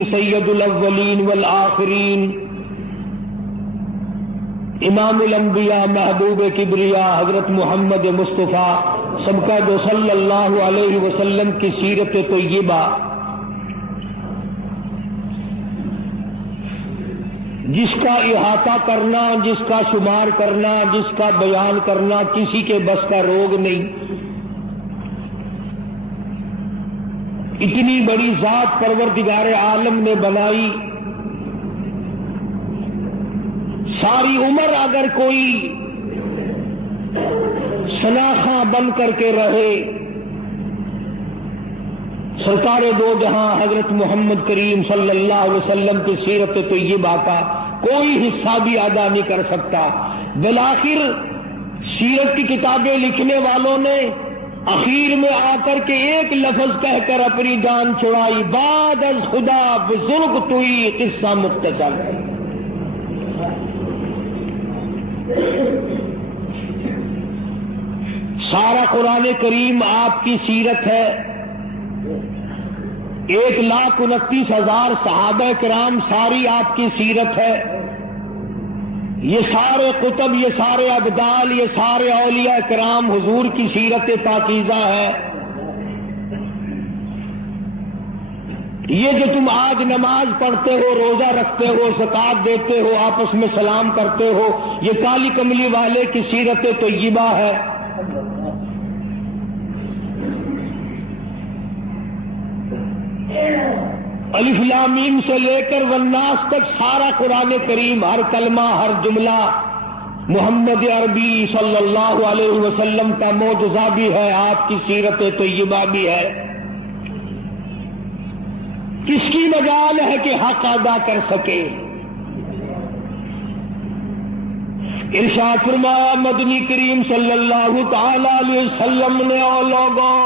سید الاولین والآخرین امام الانبیاء محبوب کبریا حضرت محمد مصطفیٰ سبقہ دو صلی اللہ علیہ وسلم کی سیرت طیبہ جس کا احاطہ کرنا، جس کا شمار کرنا، جس کا بیان کرنا کسی کے بس کا روگ نہیں۔ اتنی بڑی ذات پروردگار عالم نے بنائی، ساری عمر اگر کوئی شناخواں بن کر کے رہے سرکار دو جہاں حضرت محمد کریم صلی اللہ علیہ وسلم کی سیرت طیبہ کا کوئی حصہ بھی ادا نہیں کر سکتا۔ بالآخر سیرت کی کتابیں لکھنے والوں نے اخیر میں آ کر کے ایک لفظ کہہ کر اپنی جان چھڑائی، بعد از خدا بزرگ توئی قصہ مختصر۔ سارا قرآن کریم آپ کی سیرت ہے۔ 1,29,000 صحابہ کرام ساری آپ کی سیرت ہے۔ یہ سارے کتب، یہ سارے ابدال، یہ سارے اولیاء کرام حضور کی سیرت پاکیزہ ہے۔ یہ جو تم آج نماز پڑھتے ہو، روزہ رکھتے ہو، زکوٰۃ دیتے ہو، آپس میں سلام کرتے ہو، یہ کالی کملی والے کی سیرت طیبہ ہے۔ الف لام میم سے لے کر والناس تک سارا قرآن کریم، ہر کلمہ، ہر جملہ محمد عربی صلی اللہ علیہ وسلم کا معجزہ بھی ہے، آپ کی سیرت طیبہ بھی ہے۔ کس کی مجال ہے کہ حق ادا کر سکے؟ ارشاد فرمایا مدنی کریم صلی اللہ تعالی علیہ وسلم نے، او لوگوں،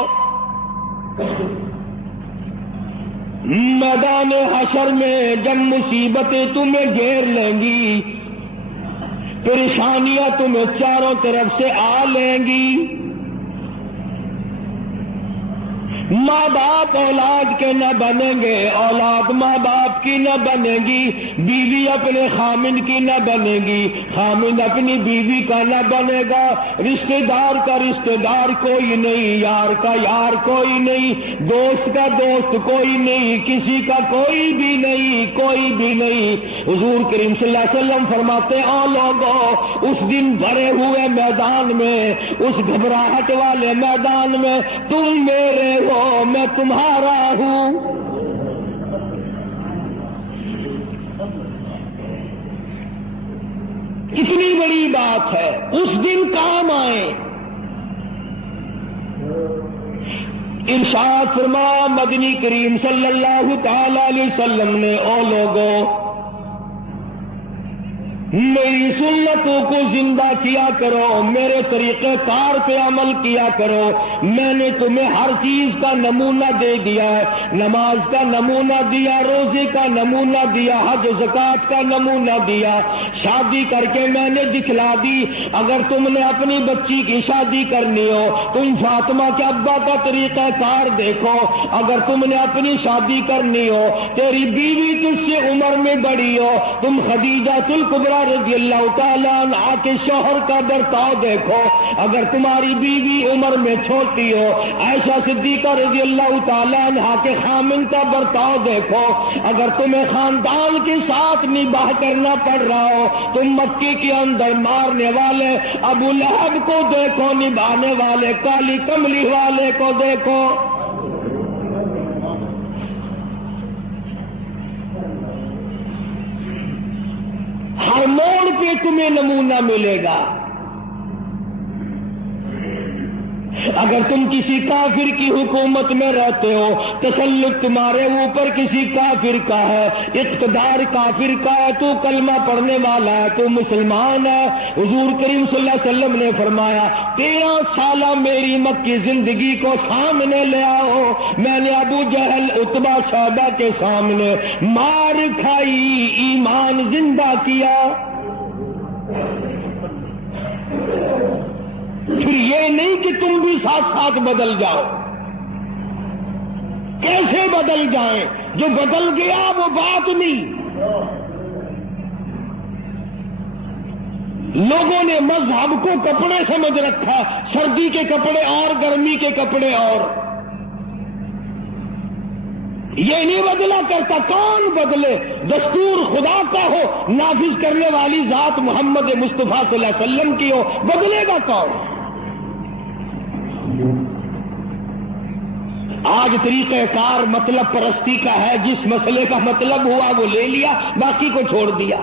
میدان حشر میں جب مصیبتیں تمہیں گھیر لیں گی، پریشانیاں تمہیں چاروں طرف سے آ لیں گی، ماں باپ اولاد کے نہ بنیں گے، اولاد ماں باپ کی نہ بنے گی، بیوی اپنے خامن کی نہ بنے گی، خامن اپنی بیوی کا نہ بنے گا، رشتہ دار کا رشتہ دار کوئی نہیں، یار کا یار کوئی نہیں، دوست کا دوست کوئی نہیں، کسی کا کوئی بھی نہیں، کوئی بھی نہیں۔ حضور کریم صلی اللہ علیہ وسلم فرماتے ہیں، او لوگوں، اس دن بھرے ہوئے میدان میں، اس گھبراہٹ والے میدان میں تم میرے ہو، میں تمہارا ہوں۔ کتنی بڑی بات ہے، اس دن کام آئے۔ ارشاد فرمایا مدنی کریم صلی اللہ تعالی علیہ وسلم نے، او لوگوں، میری سنتوں کو زندہ کیا کرو، میرے طریقہ کار پہ عمل کیا کرو۔ میں نے تمہیں ہر چیز کا نمونہ دے دیا ہے، نماز کا نمونہ دیا، روزے کا نمونہ دیا، حج و زکوٰۃ کا نمونہ دیا، شادی کر کے میں نے دکھلا دی۔ اگر تم نے اپنی بچی کی شادی کرنی ہو، تم فاطمہ کے ابا کا طریقہ کار دیکھو۔ اگر تم نے اپنی شادی کرنی ہو، تیری بیوی تجھ سے عمر میں بڑی ہو، تم خدیجہ الکبریٰ رضی اللہ تعالیٰ عنہا کے شوہر کا برتاؤ دیکھو۔ اگر تمہاری بیوی عمر میں چھوٹی ہو، عائشہ صدیقہ رضی اللہ تعالیٰ عنہا کے خامن کا برتاؤ دیکھو۔ اگر تمہیں خاندان کے ساتھ نباہ کرنا پڑ رہا ہو، تم مکے کے اندر مارنے والے ابو لہب کو دیکھو، نبھانے والے کالی کملی والے کو دیکھو۔ ہر موڑ پہ تمہیں نمونہ ملے گا۔ اگر تم کسی کافر کی حکومت میں رہتے ہو، تسلط تمہارے اوپر کسی کافر کا ہے، اقتدار کافر کا ہے، تو کلمہ پڑھنے والا ہے، تو مسلمان ہے۔ حضور کریم صلی اللہ علیہ وسلم نے فرمایا، 13 سالہ میری مکی زندگی کو سامنے لے آؤ، میں نے ابو جہل، عتبہ، شیبہ کے سامنے مار کھائی، ایمان زندہ کیا۔ پھر یہ نہیں کہ تم بھی ساتھ ساتھ بدل جاؤ۔ کیسے بدل جائیں جو بدل گیا وہ بات نہیں. لوگوں نے مذہب کو کپڑے سمجھ رکھا، سردی کے کپڑے اور گرمی کے کپڑے اور. یہ نہیں بدلا کرتا. کون بدلے؟ دستور خدا کا ہو، نافذ کرنے والی ذات محمد مصطفیٰ صلی اللہ علیہ وسلم کی ہو، بدلے گا کون؟ آج طریقہ کار مطلب پرستی کا ہے. جس مسئلے کا مطلب ہوا وہ لے لیا، باقی کو چھوڑ دیا.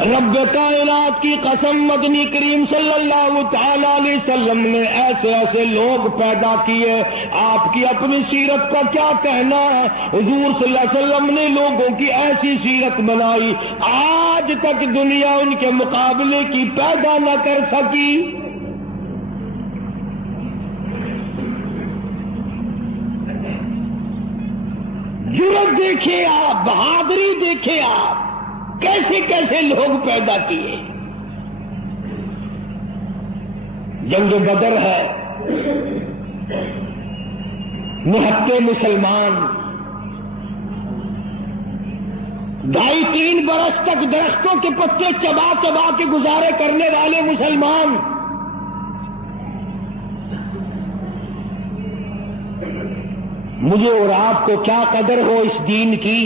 رب کائنات کی قسم، مدنی کریم صلی اللہ تعالی علیہ وسلم نے ایسے ایسے لوگ پیدا کیے. آپ کی اپنی سیرت کا کیا کہنا ہے؟ حضور صلی اللہ علیہ وسلم نے لوگوں کی ایسی سیرت بنائی، آج تک دنیا ان کے مقابلے کی پیدا نہ کر سکی. جرأت دیکھیں آپ، بہادری دیکھیں آپ، کیسے کیسے لوگ پیدا کیے. جنگ بدر ہے، نہتے مسلمان، 2.5-3 برس تک درختوں کے پتے چبا چبا کے گزارے کرنے والے مسلمان. مجھے اور آپ کو کیا قدر ہو اس دین کی.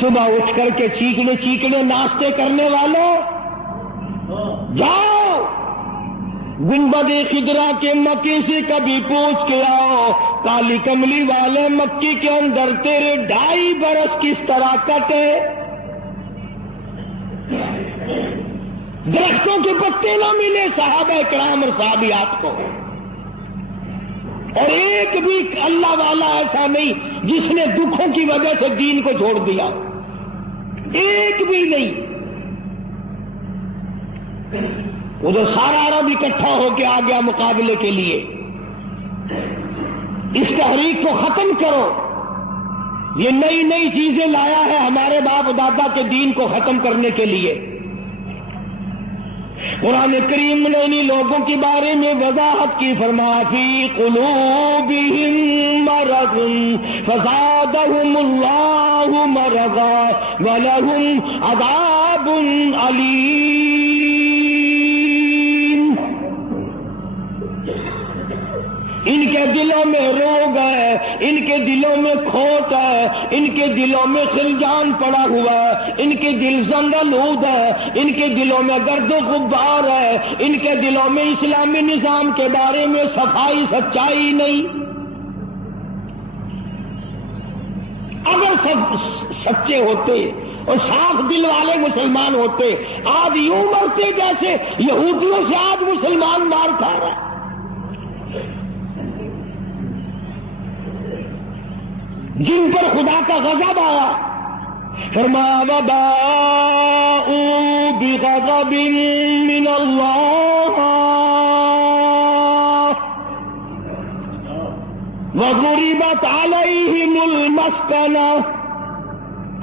صبح اٹھ کر کے چیکنے ناشتے کرنے والوں، جاؤ گنبد خضرا کے مکے سے کبھی پوچھ کے آؤ، کالی کملی والے مکی کے اندر تیرے 2.5 برس کس طرح کٹے. درختوں کے پتے نہ ملے صحابہ کرام اور صحابیات کو، اور ایک بھی اللہ والا ایسا نہیں جس نے دکھوں کی وجہ سے دین کو چھوڑ دیا، ایک بھی نہیں. وہ جو سارا عرب اکٹھا ہو کے آ گیا مقابلے کے لیے. اس تحریک کو ختم کرو. یہ نئی نئی چیزیں لایا ہے ہمارے باپ دادا کے دین کو ختم کرنے کے لیے. قرآن کریم نے انہی لوگوں کے بارے میں وضاحت کی، فرمایا فی قلوبہم مرض فزادہم اللہ مرضا ولہم عذاب علیم. ان کے دلوں میں روگ ہے، ان کے دلوں میں کھوٹ ہے، ان کے دلوں میں خلجان پڑا ہوا ہے، ان کے دل زنگلود ہے، ان کے دلوں میں گرد و غبار ہے، ان کے دلوں میں اسلامی نظام کے بارے میں صفائی سچائی نہیں. اگر سب سچے ہوتے اور صاف دل والے مسلمان ہوتے، آج یوں مرتے جیسے یہودیوں سے آج مسلمان مار کھا رہا ہے. جن پر خدا کا غضب آیا، فرمایا وباءوا بغضب من اللہ وضربت علیہم المسکنہ.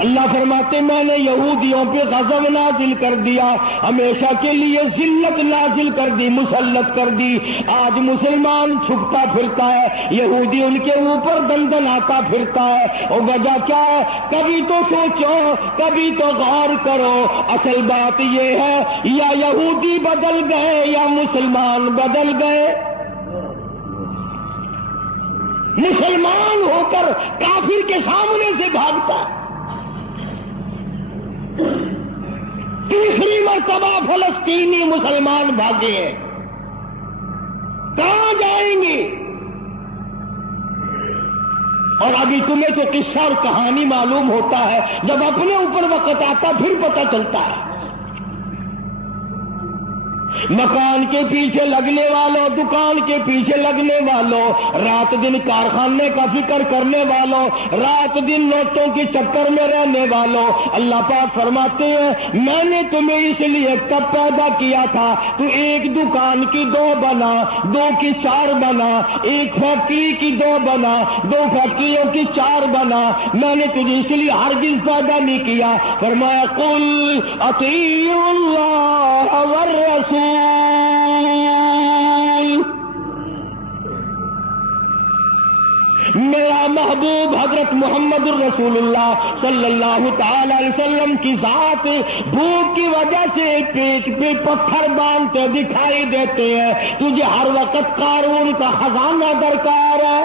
اللہ فرماتے میں نے یہودیوں پہ غضب نازل کر دیا، ہمیشہ کے لیے ذلت نازل کر دی، مسلط کر دی. آج مسلمان چھپتا پھرتا ہے، یہودی ان کے اوپر دندناتا پھرتا ہے. اور وجہ کیا ہے؟ کبھی تو سوچو، کبھی تو غور کرو. اصل بات یہ ہے یا یہودی بدل گئے یا مسلمان بدل گئے. مسلمان ہو کر کافر کے سامنے سے بھاگتا ہے. تیسری مرتبہ فلسطینی مسلمان بھاگے ہیں، کہاں جائیں گے؟ اور ابھی تمہیں تو قصہ اور کہانی معلوم ہوتا ہے، جب اپنے اوپر وقت آتا پھر پتہ چلتا ہے. مکان کے پیچھے لگنے والوں، دکان کے پیچھے لگنے والوں، رات دن کارخانے کا فکر کرنے والوں، رات دن نوٹوں کے چکر میں رہنے والوں، اللہ پاک فرماتے ہیں میں نے تمہیں اس لیے کب پیدا کیا تھا، تو ایک دکان کی 2 بنا، 2 کی 4 بنا، ایک فیکٹری کی 2 بنا، 2 فیکٹریوں کی 4 بنا. میں نے تجھے اس لیے ہرگز پیدا نہیں کیا. فرمایا قل اطیعوا اللہ والرسول. میرا محبوب حضرت محمد الرسول اللہ صلی اللہ تعالی علیہ وسلم کی ذات بھوک کی وجہ سے پیٹ پہ پتھر باندھتے دکھائی دیتے ہیں، تجھے ہر وقت قارون کا خزانہ درکار ہے،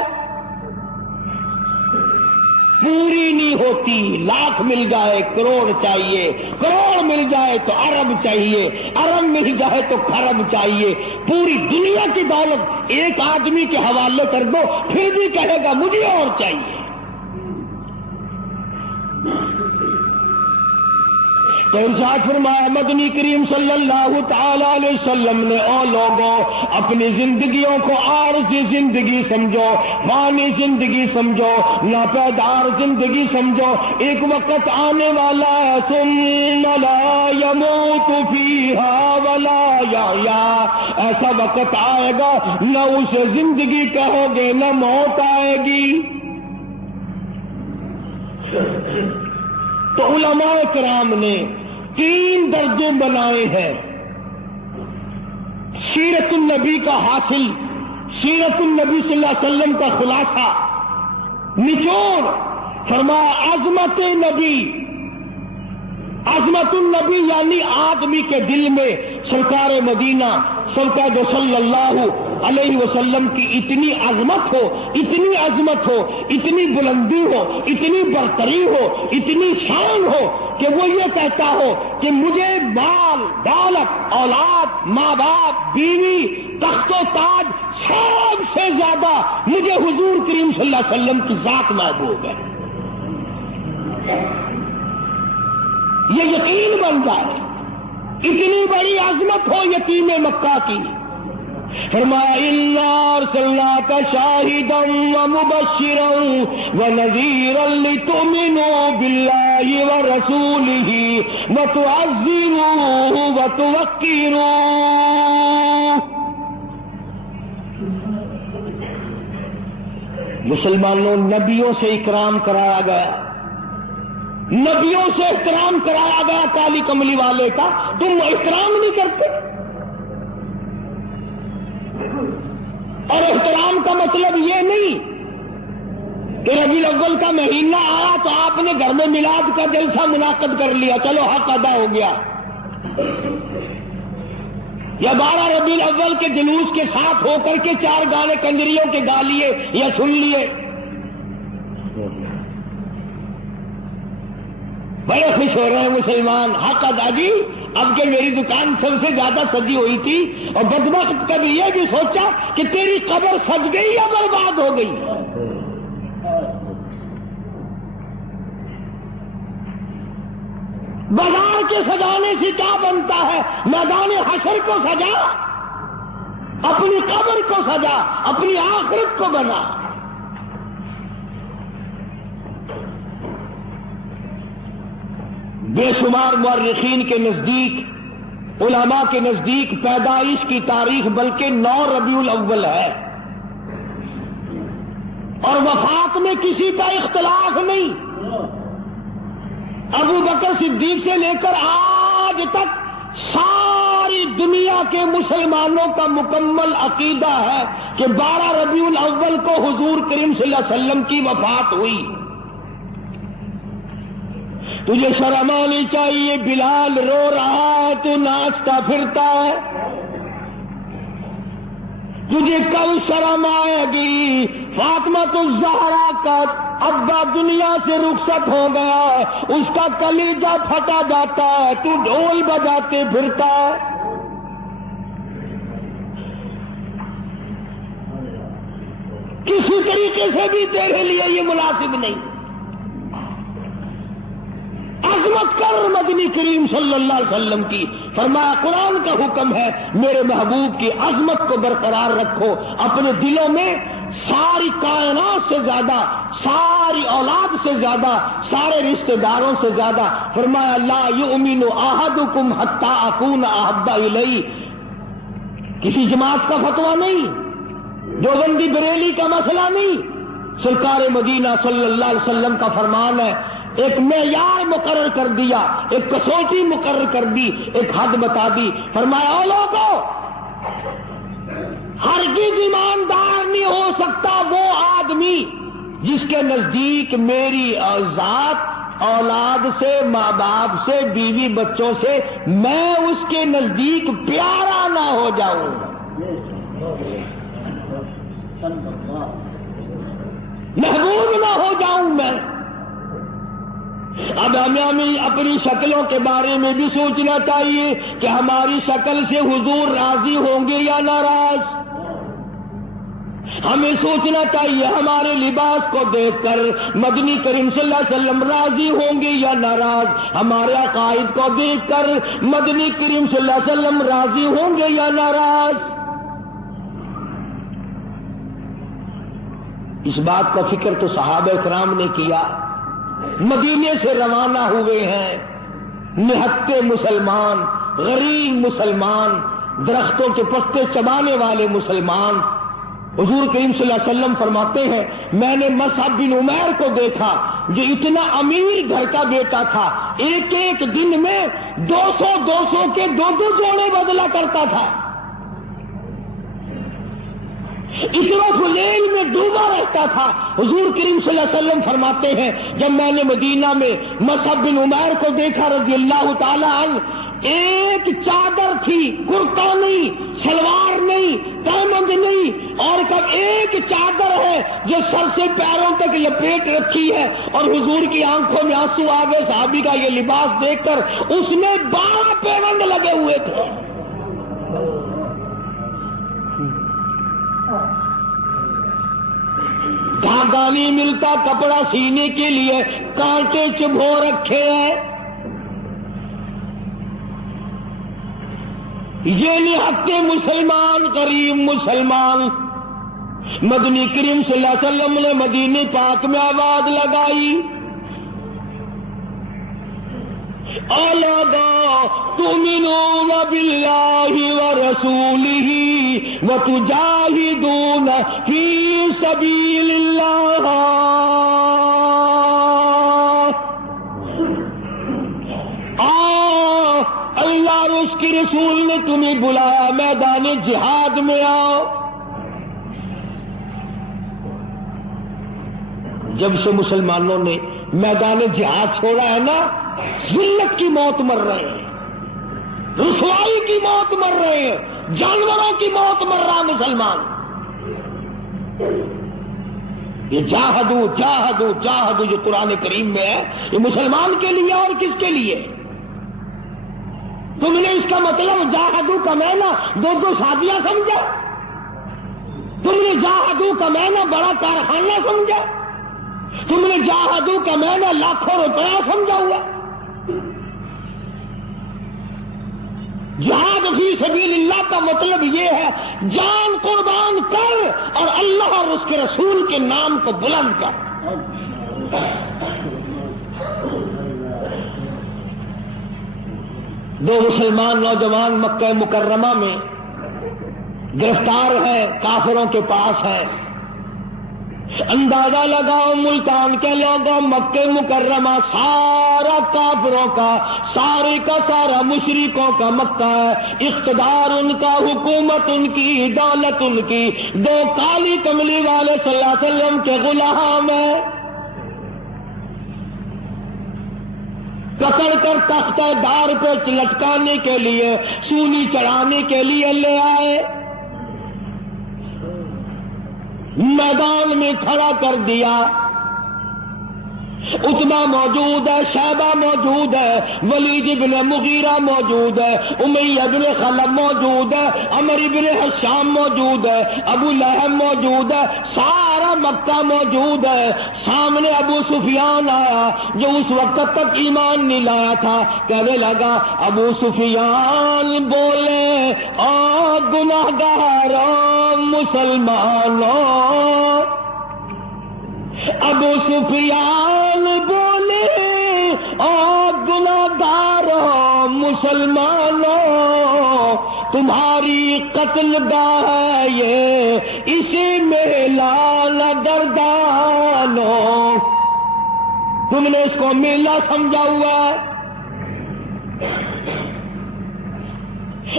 پوری نہیں ہوتی، لاکھ مل جائے کروڑ چاہیے، کروڑ مل جائے تو ارب چاہیے، ارب مل جائے تو خرب چاہیے، پوری دنیا کی دولت ایک آدمی کے حوالے کر دو پھر بھی کہے گا مجھے اور چاہیے۔ تو ارشاد فرمایا مدنی کریم صلی اللہ تعالی علیہ وسلم نے، او لوگوں اپنی زندگیوں کو عارضی زندگی سمجھو، فانی زندگی سمجھو، ناپیدار زندگی سمجھو، ایک وقت آنے والا ہے ثم لا يموت فيها ولا يحيا، ایسا وقت آئے گا نہ اسے زندگی کہو گے نہ موت آئے گی۔ تو علماء کرام نے 3 درجے بنائے ہیں سیرت النبی کا حاصل، سیرت النبی صلی اللہ علیہ وسلم کا خلاصہ، نچوڑ فرمایا عظمت نبی، عظمت النبی یعنی آدمی کے دل میں سرکار مدینہ سرکار صلی اللہ علیہ وسلم کی اتنی عظمت ہو، اتنی عظمت ہو، اتنی بلندی ہو، اتنی برتری ہو، اتنی شان ہو کہ وہ یہ کہتا ہو کہ مجھے مال دولت اولاد ماں باپ بیوی تخت و تاج سب سے زیادہ مجھے حضور کریم صلی اللہ علیہ وسلم کی ذات محبوب ہے، یہ یقین بن جائے، اتنی بڑی عظمت ہو یتیم مکہ کی۔ فرمایا اِنَّا أَرْسَلْنَاكَ شَاهِدًا وَمُبَشِّرًا وَنَذِيرًا لِتُؤْمِنُوا بِاللَّهِ وَرَسُولِهِ وَتُعَزِّرُوهُ وَتُوَقِّرُوهُ۔ مسلمانوں نبیوں سے اکرام کرایا گیا، نبیوں سے احترام کرایا گیا، کالی کملی والے کا تم احترام نہیں کرتے۔ اور احترام کا مطلب یہ نہیں کہ ربیع الاول کا مہینہ آیا تو آپ نے گھر میں میلاد کا جلسہ منعقد کر لیا، چلو حق ادا ہو گیا، یا 12 ربیع الاول کے جلوس کے ساتھ ہو کر کے 4 گانے کنجریوں کے گا لیے یا سن لیے، بڑے خوش ہو رہے ہیں مسلمان، حق ادا جی، اب کہ میری دکان سب سے زیادہ سجی ہوئی تھی، اور بدبخت کبھی یہ بھی سوچا کہ تیری قبر سج گئی یا برباد ہو گئی۔ بازار کے سجانے سے کیا بنتا ہے، میدان حشر کو سجا، اپنی قبر کو سجا، اپنی آخرت کو بنا۔ بے شمار مورخین کے نزدیک، علماء کے نزدیک پیدائش کی تاریخ بلکہ 9 ربیع الاول ہے، اور وفات میں کسی کا اختلاف نہیں۔ ابو بکر صدیق سے لے کر آج تک ساری دنیا کے مسلمانوں کا مکمل عقیدہ ہے کہ 12 ربیع الاول کو حضور کریم صلی اللہ علیہ وسلم کی وفات ہوئی۔ تجھے شرم آنی چاہیے، بلال رو رہا ہے تو ناچتا پھرتا ہے، تجھے کل شرم آئے گی فاطمہ الزہرا کا ابا دنیا سے رخصت ہو گیا، اس کا کلیجہ پھٹا جاتا ہے، تو ڈھول بجاتے پھرتا ہے۔ کسی طریقے سے بھی تیرے لیے یہ مناسب نہیں۔ عظمت کر مدنی کریم صلی اللہ علیہ وسلم کی، فرمایا قرآن کا حکم ہے میرے محبوب کی عظمت کو برقرار رکھو اپنے دلوں میں، ساری کائنات سے زیادہ، ساری اولاد سے زیادہ، سارے رشتہ داروں سے زیادہ۔ فرمایا لا یؤمن احدکم حتی اکون احب الیہ، کسی جماعت کا فتویٰ نہیں، دیوبندی بریلی کا مسئلہ نہیں، سرکار مدینہ صلی اللہ علیہ وسلم کا فرمان ہے۔ ایک معیار مقرر کر دیا، ایک کسوٹی مقرر کر دی، ایک حد بتا دی، فرمایا او لوگوں، ہرگز ایماندار نہیں ہو سکتا وہ آدمی جس کے نزدیک میری ذات اولاد سے، ماں باپ سے، بیوی بچوں سے میں اس کے نزدیک پیارا نہ ہو جاؤں، محبوب نہ ہو جاؤں میں۔ اب ہمیں اپنی شکلوں کے بارے میں بھی سوچنا چاہیے کہ ہماری شکل سے حضور راضی ہوں گے یا ناراض۔ ہمیں سوچنا چاہیے ہمارے لباس کو دیکھ کر مدنی کریم صلی اللہ علیہ وسلم راضی ہوں گے یا ناراض، ہمارے عقائد کو دیکھ کر مدنی کریم صلی اللہ علیہ وسلم راضی ہوں گے یا ناراض۔ اس بات کا فکر تو صحابہ کرام نے کیا۔ مدینے سے روانہ ہوئے ہیں نہتے مسلمان، غریب مسلمان، درختوں کے پتے چبانے والے مسلمان۔ حضور کریم صلی اللہ علیہ وسلم فرماتے ہیں میں نے مصعب بن عمیر کو دیکھا جو اتنا امیر گھر کا بیٹا تھا، ایک ایک دن میں 200 کے 2 جوڑے بدلا کرتا تھا، اتنا فلیل میں ڈوبا رہتا تھا۔ حضور کریم صلی اللہ علیہ وسلم فرماتے ہیں جب میں نے مدینہ میں مصعب بن عمیر کو دیکھا رضی اللہ تعالی عنہ، ایک چادر تھی، کرتا نہیں، شلوار نہیں، کمند نہیں، اور کب ایک چادر ہے جو سر سے پیروں تک لپیٹ رکھی ہے، اور حضور کی آنکھوں میں آنسو آ گئے صحابی کا یہ لباس دیکھ کر۔ اس میں 12 پیوند لگے ہوئے تھے۔ دھاگا نہیں ملتا کپڑا سینے کے لیے، کانٹے چبھو رکھے ہیں۔ یہ نہتے مسلمان، غریب مسلمان۔ مدنی کریم صلی اللہ علیہ وسلم نے مدینے پاک میں آواز لگائی، اَلَا تُؤْمِنُونَ بِاللَّهِ وَرَسُولِهِ وَتُجَاهِدُونَ فِي سَبِيلِ اللَّهِ۔ اللہ اور اس کے رسول نے تمہیں بلایا، میدان جہاد میں آؤ۔ جب سے مسلمانوں نے میدان جہاد چھوڑا ہے نا، ذلت کی موت مر رہے ہیں، رسوائی کی موت مر رہے ہیں، جانوروں کی موت مر رہا مسلمان۔ یہ جاہدو جاہدو جاہدو جو قرآن کریم میں ہے، یہ مسلمان کے لیے اور کس کے لیے؟ تم نے اس کا مطلب جاہدو کا معنی 2 شادیاں سمجھا؟ تم نے جاہدو کا معنی بڑا کارخانہ سمجھا؟ تم نے جاہدو کا معنی لاکھوں روپیہ سمجھا ہوا؟ جہاد فی سبیل اللہ کا مطلب یہ ہے جان قربان کر اور اللہ اور اس کے رسول کے نام کو بلند کر۔ دو مسلمان نوجوان مکہ مکرمہ میں گرفتار ہیں، کافروں کے پاس ہیں۔ اندازہ لگاؤ ملتان کے لوگوں، مکہ مکرمہ سارا کافروں کا، سارے کا سارا مشرکوں کا مکہ ہے، اقتدار ان کا، حکومت ان کی، دولت ان کی، 2 کالی کملی والے صلی اللہ علیہ وسلم کے غلام ہیں۔ پکڑ کر تختہ دار پہ لٹکانے کے لیے، سولی چڑھانے کے لیے لے آئے، میدان میں کھڑا کر دیا۔ عتبہ موجود ہے، شیبہ موجود ہے، ولید بن مغیرہ موجود ہے، امیہ بن خلف موجود ہے، عمر بن حشام موجود ہے، ابو لہب موجود ہے، سارا مکہ موجود ہے۔ سامنے ابو سفیان آیا جو اس وقت تک ایمان نہیں لایا تھا، کہنے لگا ابو سفیان بولے او گناہگاروں مسلمانوں، ابو سفیان بولے او گناہگاروں مسلمانوں، تمہاری قتل گاہ ہے یہ، اسی میں لال گردانو۔ تم نے اس کو میلہ سمجھا ہوا ہے،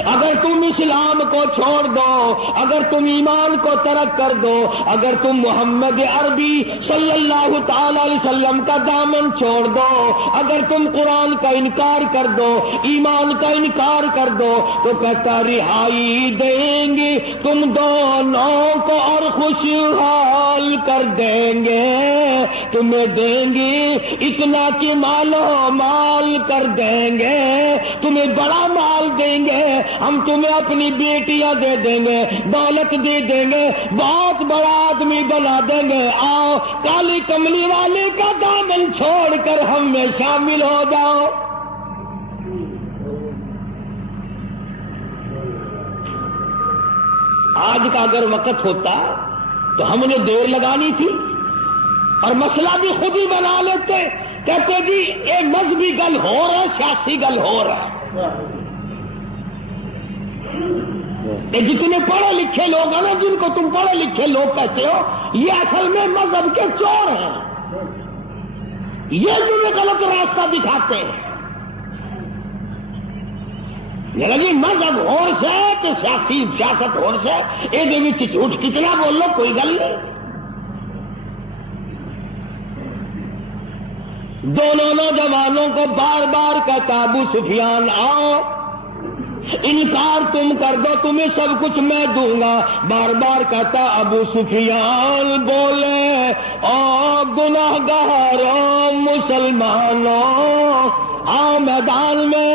اگر تم اسلام کو چھوڑ دو، اگر تم ایمان کو ترک کر دو، اگر تم محمد عربی صلی اللہ تعالی علیہ وسلم کا دامن چھوڑ دو، اگر تم قرآن کا انکار کر دو، ایمان کا انکار کر دو، تو کہتا رہائی دیں گے تم دونوں کو اور خوشحال کر دیں گے، تمہیں دیں گے اتنا کہ مالو مال کر دیں گے، تمہیں بڑا مال دیں گے، ہم تمہیں اپنی بیٹیاں دے دیں گے، دولت دے دیں گے، بہت بڑا آدمی بنا دیں گے، آؤ کالی کملی والے کا دامن چھوڑ کر ہم میں شامل ہو جاؤ۔ آج کا اگر وقت ہوتا تو ہم نے دیر لگانی تھی اور مسئلہ بھی خود ہی بنا لیتے، کہتے جی یہ مذہبی گل ہو رہا ہے، سیاسی گل ہو رہا ہے۔ یہ جتنے پڑھے لکھے لوگ ہیں نا، جن کو تم پڑھے لکھے لوگ کہتے ہو، یہ اصل میں مذہب کے چور ہیں، یہ تمہیں غلط راستہ دکھاتے ہیں۔ جی مذہب ہور سے تو سیاست ہور سے، یہ جھوٹ کتنا بول لو کوئی گل نہیں۔ دونوں نوجوانوں کو بار بار کہتا ابو سفیان آؤ، انکار تم کر دو تمہیں سب کچھ میں دوں گا، بار بار کہتا ابو سفیان بولے او گناہ گاروں مسلمانوں آؤ میدان میں،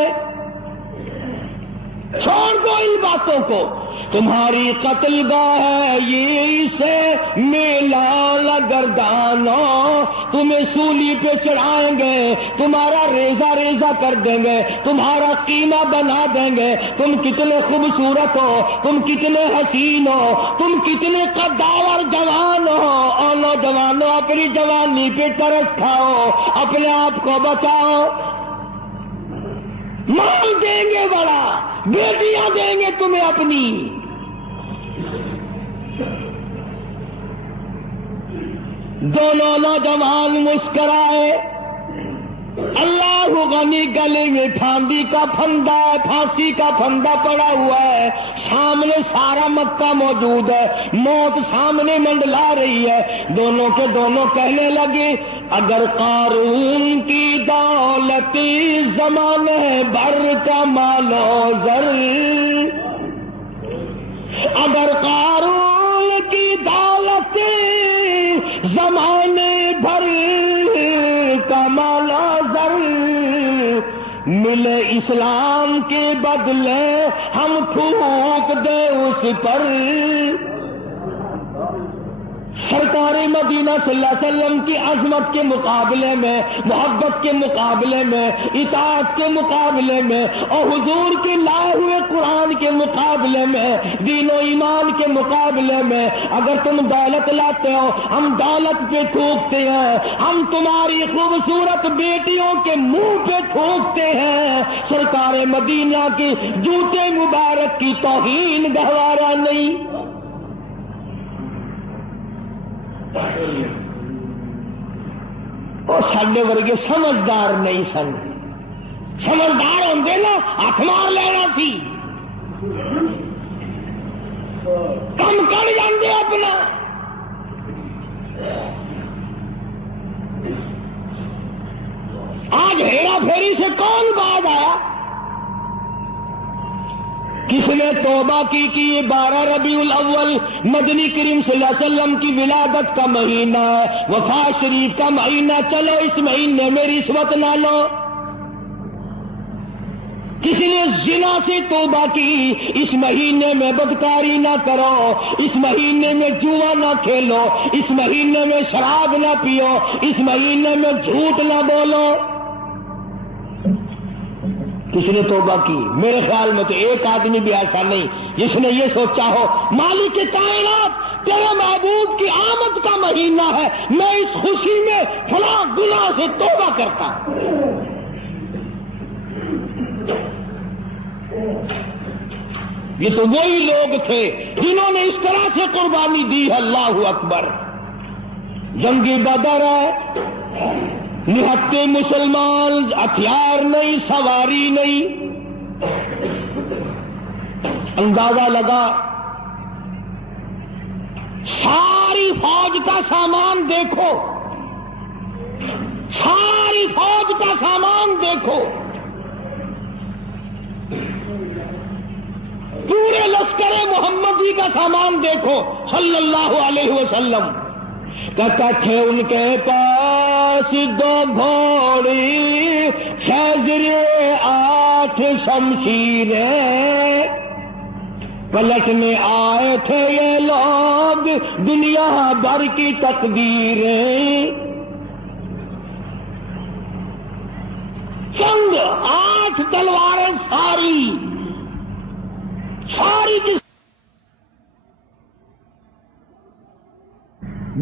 چھوڑ دو ان باتوں کو، تمہاری قتل گاہ ہے یہ سے میلا لگردانوں، تمہیں سولی پہ چڑھائیں گے، تمہارا ریزہ ریزہ کر دیں گے، تمہارا قیمہ بنا دیں گے، تم کتنے خوبصورت ہو، تم کتنے حسین ہو، تم کتنے قداور جوان ہو، اور نوجوانوں اپنی جوانی پہ ترس کھاؤ، اپنے آپ کو بچاؤ، مال دیں گے بڑا، بیٹیاں دیں گے تمہیں اپنی۔ دونوں نوجوان مسکرائے، اللہ غنی گلے میں پھاندی کا پھندا ہے، پھانسی کا پھندا پڑا ہوا ہے، سامنے سارا مکہ موجود ہے، موت سامنے منڈلا رہی ہے، دونوں کے دونوں کہنے لگے اگر قارون کی دولت زمانے بھر کا مال و زر، اگر قارون کی دولت زمانے بھر کا مال و زر ملے اسلام کے بدلے ہم تھوک دے اس پر، سرکار مدینہ صلی اللہ علیہ وسلم کی عظمت کے مقابلے میں، محبت کے مقابلے میں، اطاعت کے مقابلے میں، اور حضور کے لائے ہوئے قرآن کے مقابلے میں، دین و ایمان کے مقابلے میں اگر تم دولت لاتے ہو ہم دولت پہ تھوکتے ہیں، ہم تمہاری خوبصورت بیٹیوں کے منہ پہ تھوکتے ہیں، سرکار مدینہ کی جوتے مبارک کی توہین گہوارہ نہیں۔ اور ساڈے ورگے سمجھدار نہیں سن، سمجھدار ہوندے نا ہاتھ مار لینا سی، کم کر جاندے اپنا۔ آج ہیرا پھیری سے کون باز آیا؟ کس نے توبہ کی یہ 12 ربیع الاول مدنی کریم صلی اللہ علیہ وسلم کی ولادت کا مہینہ ہے، وفات شریف کا مہینہ، چلو اس مہینے میں رشوت نہ لو۔ کسی نے زنا سے توبہ کی، اس مہینے میں بدکاری نہ کرو، اس مہینے میں جوا نہ کھیلو، اس مہینے میں شراب نہ پیو، اس مہینے میں جھوٹ نہ بولو۔ کس نے توبہ کی؟ میرے خیال میں تو ایک آدمی بھی ایسا نہیں جس نے یہ سوچا ہو مالک کائنات تیرے محبوب کی آمد کا مہینہ ہے، میں اس خوشی میں فلاں گناہ سے توبہ کرتا ہوں۔ یہ تو وہی لوگ تھے جنہوں نے اس طرح سے قربانی دی ہے۔ اللہ اکبر۔ جنگی بدر ہے، نہتے مسلمان، ہتھیار نہیں، سواری نہیں، اندازہ لگا ساری فوج کا سامان دیکھو، ساری فوج کا سامان دیکھو، پورے لشکر محمدی کا سامان دیکھو صلی اللہ علیہ وسلم۔ کہتا تھے ان کے پاس 2 گھوڑی، خیزر 8 شمشیریں، پلٹنے آئے تھے یہ لوگ دنیا بھر کی تقدیریں۔ چند 8 تلواریں ساری کی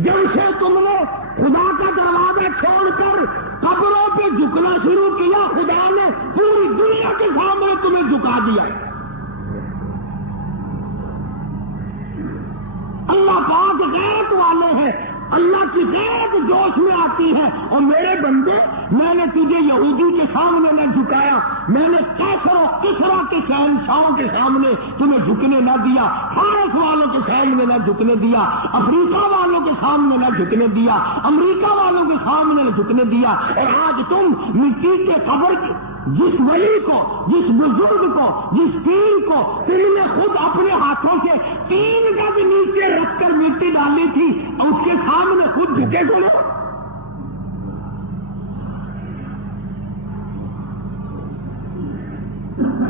جب سے تم نے خدا کا دروازہ چھوڑ کر قبروں پہ جھکنا شروع کیا، خدا نے پوری دنیا کے سامنے تمہیں جھکا دیا۔ اللہ پاک غیرت والے ہیں، اللہ کی غیرت جوش میں آتی ہے۔ اور میرے بندے، میں نے تجھے یہودی کے سامنے نہ جھکایا، میں نے کیسر و کسرا کے شہنشاہوں کے سامنے تمہیں جھکنے نہ دیا، فارس والوں کے سامنے نہ جھکنے دیا، افریقہ والوں کے سامنے نہ جھکنے دیا، امریکہ والوں کے سامنے نہ جھکنے دیا۔ اور آج تم مٹی کے قبر کے جس ولی کو، جس بزرگ کو، جس پیر کو تم نے خود اپنے ہاتھوں سے 3 گز نیچے رکھ کر مٹی ڈالی تھی، اس کے سامنے خود جھکے کھڑے ہو۔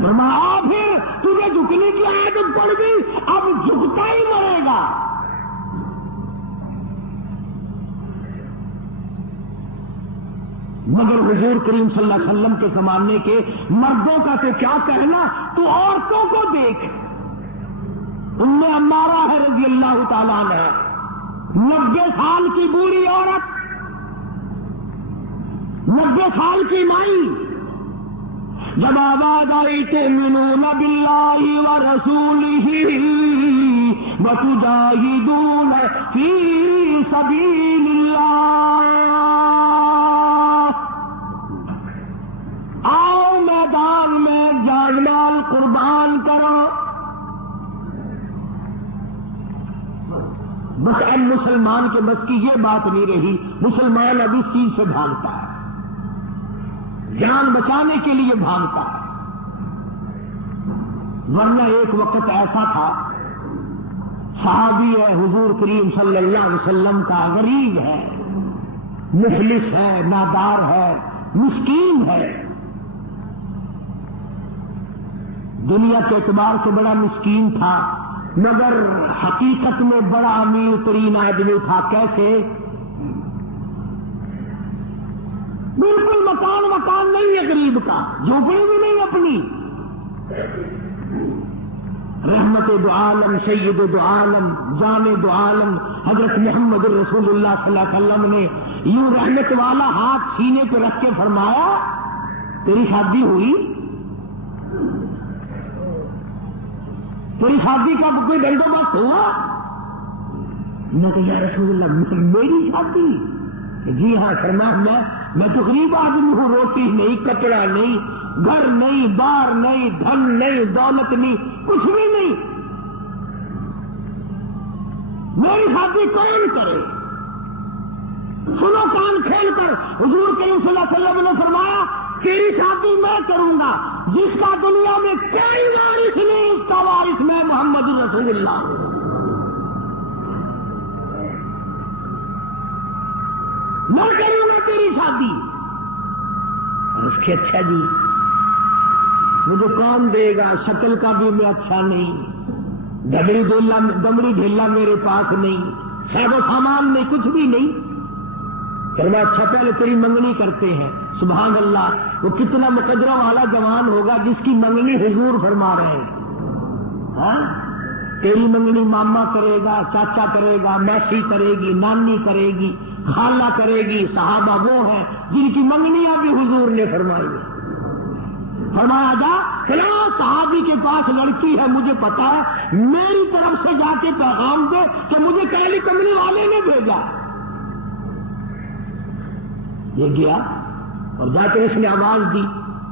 فرمایا پھر تجھے جھکنے کی عادت پڑ گئی، اب جھکتا ہی مرے گا۔ مگر حضور کریم صلی اللہ علیہ وسلم کے زمانے کے مردوں کا تو کیا کہنا، تو عورتوں کو دیکھ، ان میں عمارہ ہے رضی اللہ تعالیٰ عنہ، 90 سال کی بوڑھی عورت، 90 سال کی مائی، جب آواز آئی تؤمنون باللہ ورسولہ وتجاہدون فی سبیل اللہ، آؤ میدان میں جان مال قربان کرو۔ بس اب مسلمان کے بس کی یہ بات نہیں رہی، مسلمان اب اس چیز سے بھاگتا ہے، جان بچانے کے لیے بھاگتا ہے۔ ورنہ ایک وقت ایسا تھا، صحابی ہے حضور کریم صلی اللہ علیہ وسلم کا، غریب ہے، مفلس ہے، نادار ہے، مسکین ہے، دنیا کے اعتبار سے بڑا مسکین تھا، مگر حقیقت میں بڑا امیر ترین آدمی تھا۔ کیسے؟ بالکل مکان نہیں ہے غریب کا، جھوپڑی بھی نہیں اپنی۔ رحمت دو عالم، سید دو عالم، جان دو عالم حضرت محمد رسول اللہ صلی اللہ علیہ وسلم نے یوں رحمت والا ہاتھ سینے پہ رکھ کے فرمایا، تیری شادی ہوئی؟ تیری شادی کا کوئی بندوبست ہوا؟ میں کہ یا رسول اللہ میری شادی؟ جی ہاں۔ فرمایا میں تو غریب آدمی ہوں، روٹی نہیں، کپڑا نہیں، گھر نہیں، بار نہیں، دھن نہیں، دولت نہیں، کچھ بھی نہیں، میری شادی کون کرے؟ سنو کان کھول کر، حضور کریم صلی اللہ علیہ وسلم نے فرمایا تیری شادی میں کروں گا، جس کا دنیا میں کوئی وارث نہیں، اس کا وارث میں محمد رسول اللہ۔ میں کروں گا تیری شادی۔ اس کے اچھا جی مجھے کون دے گا، شکل کا بھی میں اچھا نہیں، دمڑی ڈھیلا میرے پاس نہیں، ساز و سامان نہیں، کچھ بھی نہیں۔ فرمایا اچھا پہلے تیری منگنی کرتے ہیں۔ سبحان اللہ، وہ کتنا مقدرہ والا جوان ہوگا جس کی منگنی حضور فرما رہے ہیں۔ ہاں تیری منگنی ماما کرے گا، چاچا کرے گا، موسی کرے گی، نانی کرے گی، خالہ کرے گی، صحابہ وہ ہیں جن کی منگنیاں بھی حضور نے فرمائی ہیں۔ فرمایا جا فلاں صحابی کے پاس لڑکی ہے، مجھے پتا ہے، میری طرف سے جا کے پیغام دے کہ مجھے کیلی کملی والے نے بھیجا۔ یہ گیا اور جا کے اس نے آواز دی،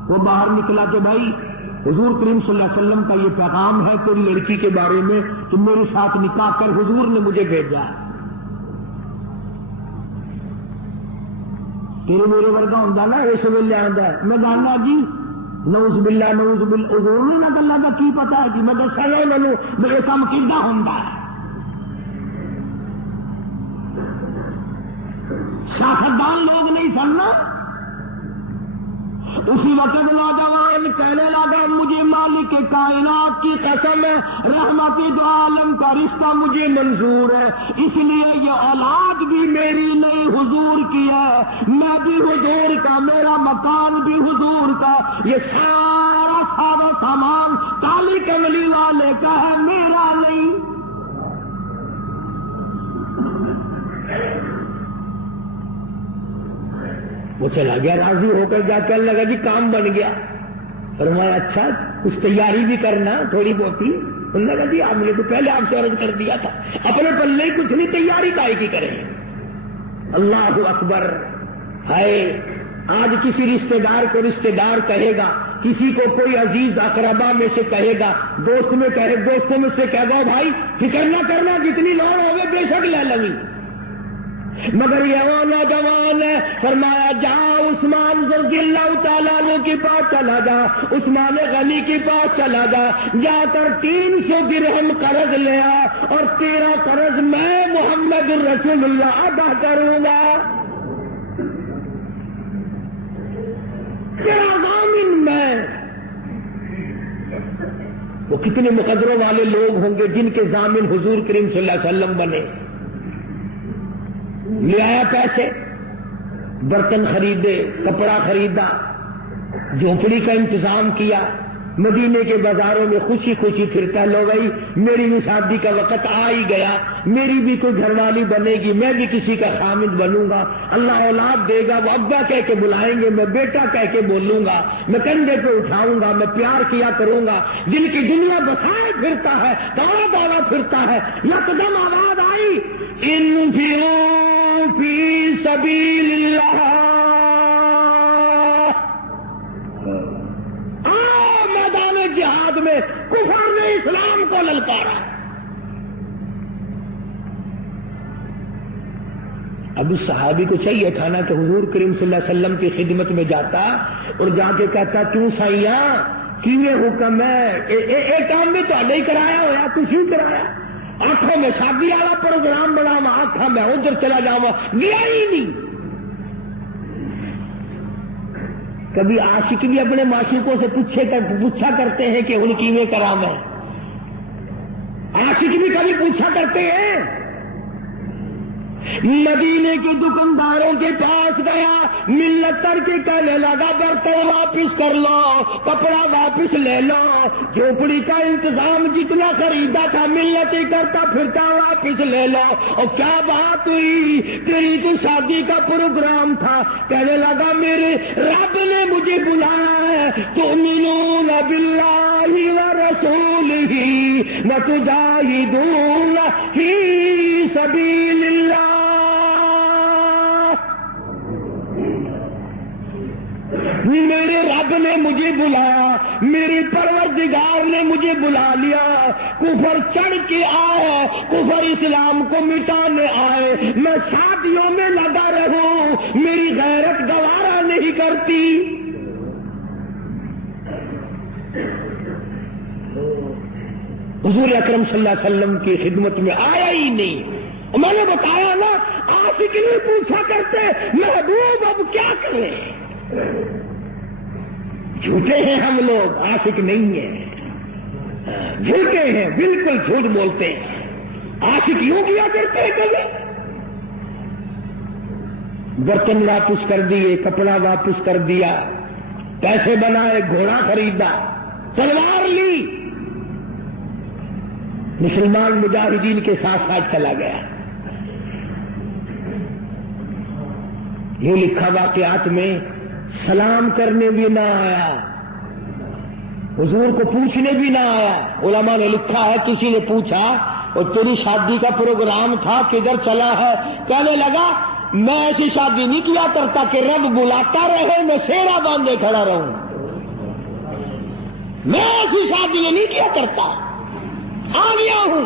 وہ باہر نکلا کہ بھائی حضور کریم صلی اللہ علیہ وسلم کا یہ پیغام ہے تیری لڑکی کے بارے میں کہ میرے ساتھ نکاح کر، حضور نے مجھے بھیجا ہے۔ تیرے میرے ورگا ہوں نا اس ویلے آتا ہے، میں گانا جی نعوذ باللہ نعوذ باللہ، حضور نے نہ گلا کا کی پتا ہے جی، میں دسا گا انہوں میرے کام کیدا ہوندا ہے۔ سیاستدان لوگ نہیں سننا۔ اسی وقت نوجوان کہنے لگا مجھے مالک کائنات کی قسم ہے، رحمت دو عالم کا رشتہ مجھے منظور ہے، اس لیے یہ اولاد بھی میری نہیں حضور کی ہے، میں بھی حضور کا، میرا مکان بھی حضور کا، یہ سارا سامان کالی کملی والے کا ہے، میرا نہیں۔ وہ چلا گیا راضی ہو کر، جا کے لگا جی کام بن گیا۔ فرمایا اچھا کچھ تیاری بھی کرنا تھوڑی بہت ہی۔ انہوں نے کہا جی آپ نے تو پہلے آپ سے عرض کر دیا تھا، اپنے پلے ہی کچھ نہیں، تیاری کائے کی کریں۔ اللہ اکبر۔ ہائے آج کسی رشتہ دار کو رشتہ دار کہے گا، کسی کو کوئی عزیز اقربا میں سے کہے گا، دوستوں میں سے کہے گا بھائی فکر نہ کرنا، جتنی لوڑ ہوگی بے شک لے لیں، مگر یہ وہ نوجوان ہے۔ فرمایا جا عثمان رضی اللہ تعالیٰ عنہ کے پاس چلا جا، عثمان غنی کے پاس چلا جا، جا کر 300 درہم قرض لے آ، اور تیرا قرض میں محمد رسول اللہ ادا کروں گا، تیرا ضامن میں۔ وہ کتنے مقدروں والے لوگ ہوں گے جن کے ضامن حضور کریم صلی اللہ علیہ وسلم بنے۔ لے آیا پیسے، برتن خریدے، کپڑا خریدا، جھونپڑی کا انتظام کیا، مدینے کے بازاروں میں خوشی خوشی پھرتا، لو بھائی میری بھی شادی کا وقت آ ہی گیا، میری بھی کوئی گھر والی بنے گی، میں بھی کسی کا خامد بنوں گا، اللہ اولاد دے گا، وہ ابا کہہ کے بلائیں گے، میں بیٹا کہہ کے بولوں گا، میں کندھے پہ اٹھاؤں گا، میں پیار کیا کروں گا، دل کی دنیا بسائے پھرتا ہے، دوڑا دوڑا پھرتا ہے، یکدم آواز آئی انفروا فی سبیل اللہ، جہاد میں کفر نے اسلام کو للکارا۔ اب اس صحابی کو چاہیے تھا نا کہ حضور کریم صلی اللہ علیہ وسلم کی خدمت میں جاتا اور جا کے کہتا کیوں سائیاں کیویں حکم ہے، ایک کام میں تو نہیں کرایا ہوا، تھی کرایا، آنکھوں میں شادی والا پروگرام بناوا، آنکھوں میں ادھر چلا جاوا، گیا ہی نہیں۔ کبھی عاشق بھی اپنے معشوقوں سے پوچھا کرتے ہیں کہ ان کی میں کرام ہے، عاشق بھی کبھی پوچھا کرتے ہیں۔ مدینے کے دکانداروں کے پاس گیا، ملت کر کے کہنے لگا برتن واپس کر لو، کپڑا واپس لے لو، جھوپڑی کا انتظام جتنا خریدا تھا ملت ہی کرتا پھرتا واپس لے لو۔ اور کیا بات ہوئی، تیری تو شادی کا پروگرام تھا، کہنے لگا میرے رب نے مجھے بلایا ہے، تؤمنون باللہ ورسولہ وتجاہدون فی سبیل اللہ۔ میرے رب نے مجھے بلایا، میرے پروردگار نے مجھے بلا لیا، کفر چڑھ کے آئے، کفر اسلام کو مٹانے آئے، میں شادیوں میں لگا رہوں، میری غیرت گوارا نہیں کرتی۔ حضور اکرم صلی اللہ علیہ وسلم کی خدمت میں آیا ہی نہیں۔ میں نے بتایا نا عاشق نہیں پوچھا کرتے محبوب اب کیا کریں، جھوٹے ہیں ہم لوگ، عاشق نہیں ہیں، جھوٹے ہیں، بالکل جھوٹ بولتے ہیں، عاشق یوں کیا کرتے ہیں۔ کبھی برتن واپس کر دیے، کپڑا واپس کر دیا، پیسے بنائے، گھوڑا خریدا، تلوار لی، مسلمان مجاہدین کے ساتھ ساتھ چلا گیا۔ یہ لکھا واقعات میں سلام کرنے بھی نہ آیا، حضور کو پوچھنے بھی نہ آیا۔ علماء نے لکھا ہے کسی نے پوچھا اور تیری شادی کا پروگرام تھا کدھر چلا ہے، کہنے لگا میں ایسی شادی نہیں کیا کرتا کہ رب بلاتا رہے میں سیرا باندھے کھڑا رہوں۔ میں ایسی شادی نہیں کیا کرتا. آ گیا ہوں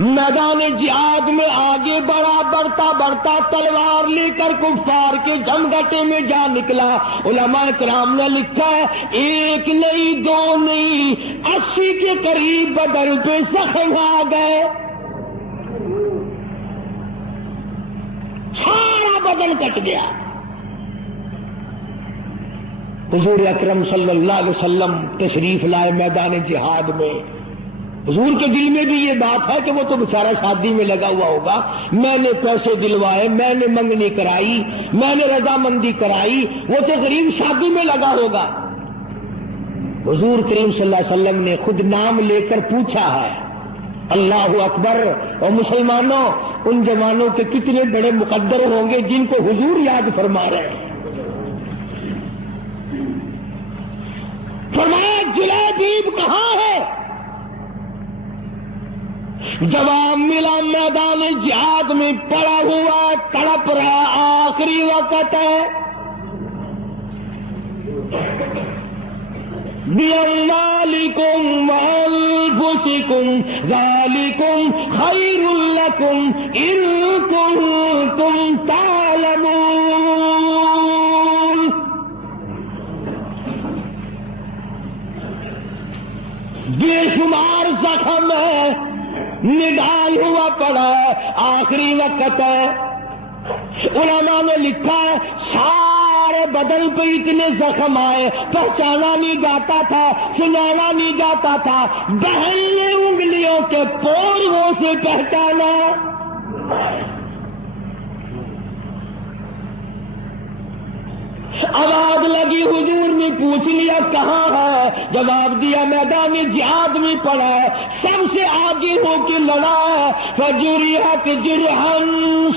میدان جہاد میں، آگے بڑھتا تلوار لے کر کفار کے جمگٹے میں جا نکلا. علماء کرام نے لکھا ہے 1 نہیں 2 نہیں 80 کے قریب بدن پہ زخم آ گئے، سارا بدن کٹ گیا. حضور اکرم صلی اللہ علیہ وسلم تشریف لائے میدان جہاد میں. حضور کے دل میں بھی یہ بات ہے کہ وہ تو بیچارہ شادی میں لگا ہوا ہوگا، میں نے پیسے دلوائے، میں نے منگنی کرائی، میں نے رضامندی کرائی، وہ تو غریب شادی میں لگا ہوگا. حضور کریم صلی اللہ علیہ وسلم نے خود نام لے کر پوچھا ہے. اللہ اکبر. اور مسلمانوں، ان جوانوں کے کتنے بڑے مقدر ہوں گے جن کو حضور یاد فرما رہے ہیں. فرمایا جلیبیب کہاں ہے؟ جواب ملا میدان جہاد میں پڑا ہوا تڑپ رہا، آخری وقت ہے. بِأَمْوَالِكُمْ وَأَنفُسِكُمْ ذَلِكُمْ خَيْرٌ لَكُمْ إِن كُنتُمْ تَعْلَمُونَ. بے شمار زخم ہے، نڈال ہوا پڑا ہے، آخری وقت ہے. علماء نے لکھا ہے سارے بدن پہ اتنے زخم آئے، پہچانا نہیں جاتا تھا، سنانا نہیں جاتا تھا. بہن نے انگلیوں کے پوروں سے پہچانا. آواز لگی، حضور نے پوچھ لیا کہاں ہے؟ جواب دیا میدان جہاد میں پڑا ہے، سب سے آگے ہو کے لڑا ہے. فجرحت جرحا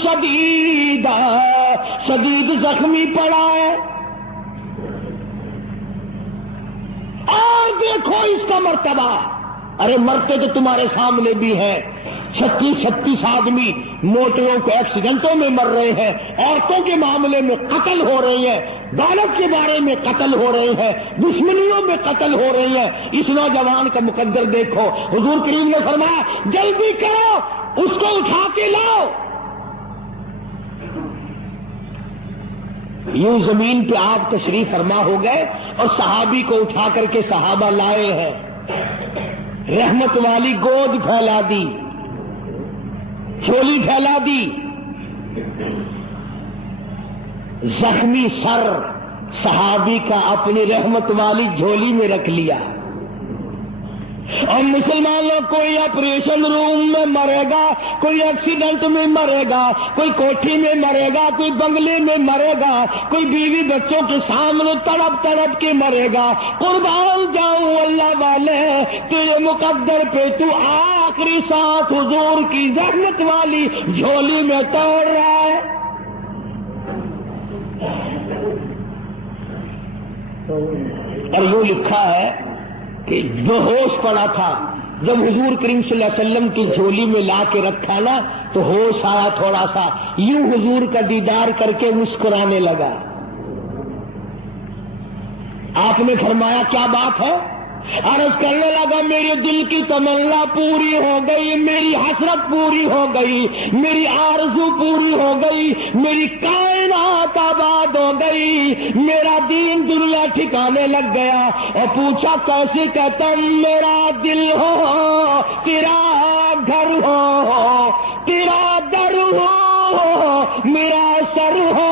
شدیدا، شدید زخمی پڑا ہے. اور دیکھو اس کا مرتبہ. ارے مرتے تو تمہارے سامنے بھی ہیں. 36 آدمی موٹروں کے ایکسیڈنٹوں میں مر رہے ہیں، عورتوں کے معاملے میں قتل ہو رہے ہیں، دولت کے بارے میں قتل ہو رہے ہیں، دشمنیوں میں قتل ہو رہے ہیں. اس نوجوان کا مقدر دیکھو. حضور کریم نے فرمایا جلدی کرو، اس کو اٹھا کے لاؤ. یوں زمین پہ آپ تشریف فرما ہو گئے اور صحابی کو اٹھا کر کے صحابہ لائے ہیں. رحمت والی گود پھیلا دی، جھولی پھیلا دی. زخمی سر صحابی کا اپنی رحمت والی جھولی میں رکھ لیا. اور مسلمانوں کوئی آپریشن روم میں مرے گا، کوئی ایکسیڈنٹ میں مرے گا، کوئی کوٹھی میں مرے گا، کوئی بنگلے میں مرے گا، کوئی بیوی بچوں کے سامنے تڑپ تڑپ کے مرے گا. قربان جاؤں اللہ والے، تیرے مقدر پہ تو آخری ساتھ حضور کی رحمت والی جھولی میں توڑ رہا ہے. اور یوں لکھا ہے کہ بے ہوش پڑا تھا، جب حضور کریم صلی اللہ علیہ وسلم کی جھولی میں لا کے رکھا نا تو ہوش آیا تھوڑا سا، یوں حضور کا دیدار کر کے مسکرانے لگا. آپ نے فرمایا کیا بات ہے؟ عرض کرنے لگا میرے دل کی تمنا پوری ہو گئی، میری حسرت پوری ہو گئی، میری آرزو پوری ہو گئی، میری کائنات آباد ہو گئی، میرا دین دنیا ٹھکانے لگ گیا. اور پوچھا کیسے؟ کہتا میرا دل ہو، تیرا گھر ہو، تیرا در ہو، میرا سر ہو.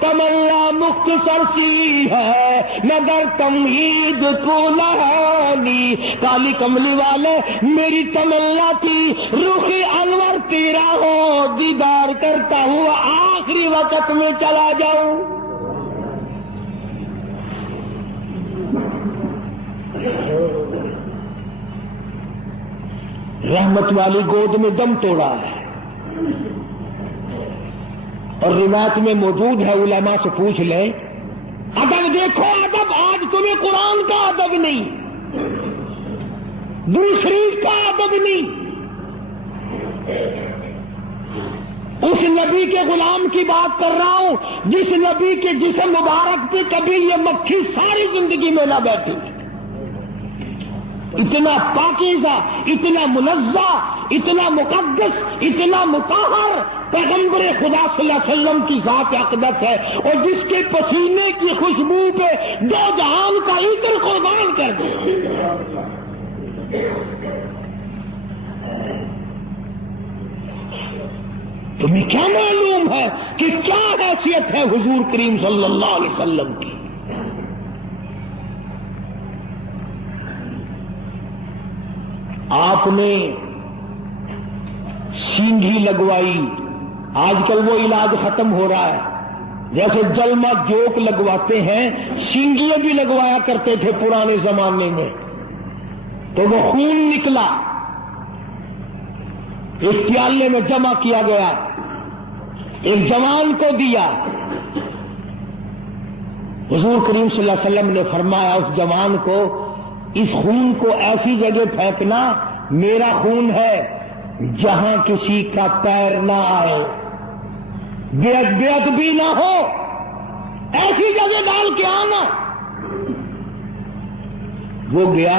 تمنا مختصر سی ہے مگر تمہید کو لہانی. کالی کملی والے میری تمنا تھی رخ انور تیرا ہو، دیدار کرتا ہوا آخری وقت میں چلا جاؤں. رحمت والی گود میں دم توڑا ہے. اور روایت میں موجود ہے، علماء سے پوچھ لیں. ادب دیکھو، ادب آج تمہیں قرآن کا ادب نہیں، دوسری کا ادب نہیں. اس نبی کے غلام کی بات کر رہا ہوں جس نبی کے جسم مبارک پہ کبھی یہ مکھی ساری زندگی میں نہ بیٹھی. اتنا پاکیزہ، اتنا منزہ، اتنا مقدس، اتنا مطہر پیغمبر خدا صلی اللہ علیہ وسلم کی ذات اقدس ہے، اور جس کے پسینے کی خوشبو پہ دو جہان کا عطر قربان کر دے. تمہیں کیا معلوم ہے کہ کیا حیثیت ہے حضور کریم صلی اللہ علیہ وسلم کی؟ آپ نے سینگھی لگوائی، آج کل وہ علاج ختم ہو رہا ہے. جیسے جلما جوک لگواتے ہیں، سینگیاں بھی لگوایا کرتے تھے پرانے زمانے میں. تو وہ خون نکلا، ایک پیالے میں جمع کیا گیا، ایک جوان کو دیا. حضور کریم صلی اللہ علیہ وسلم نے فرمایا اس جوان کو اس خون کو ایسی جگہ پھینکنا، میرا خون ہے جہاں کسی کا پیر نہ آئے، بیعت بھی نہ ہو، ایسی جگہ ڈال کے آنا. وہ گیا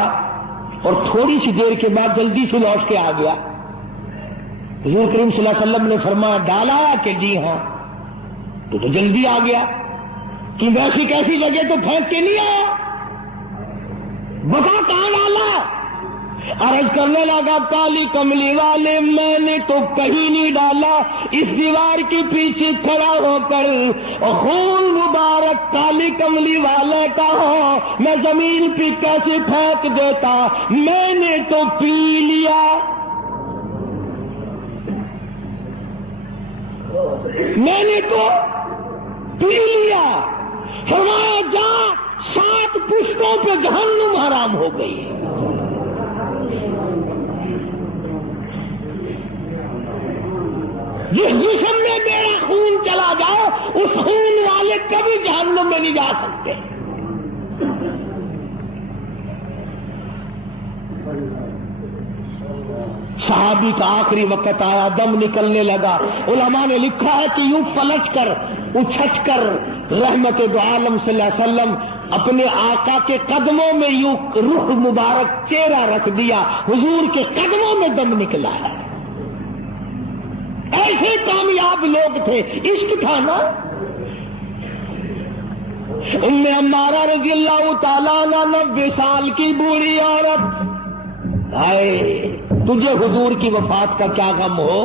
اور تھوڑی سی دیر کے بعد جلدی سے لوٹ کے آ گیا. حضور کریم صلی اللہ علیہ وسلم نے فرمایا ڈالا کہ جی ہاں. تو جلدی آ گیا کہ ویسی کیسی جگہ تو پھینک کے نہیں آیا، بتا کہاں ڈالا؟ عرض کرنے لگا کالی کملی والے میں نے تو کہیں نہیں ڈالا، اس دیوار کے پیچھے کھڑا ہو کر خون مبارک کالی کملی والے کا ہو میں زمین پہ کیسے پھینک دیتا، میں نے تو پی لیا. میں نے تو پی لیا. فرمایا جا 7 پشتوں پہ جہنم حرام ہو گئی. جس جسم میں میرا خون چلا جاؤ اس خون والے کبھی جہنم میں نہیں جا سکتے. صحابی کا آخری وقت آیا، دم نکلنے لگا. علماء نے لکھا ہے کہ یوں پلٹ کر اچھٹ کر رحمت دو عالم صلی اللہ علیہ وسلم اپنے آقا کے قدموں میں یوں رخ مبارک چہرہ رکھ دیا، حضور کے قدموں میں دم نکلا ہے. ایسے کامیاب لوگ تھے، عشق تھا نا. ام عمارہ رضی اللہ تعالیٰ عنہ 90 سال کی بوڑھی عورت، آئے تجھے حضور کی وفات کا کیا غم ہو؟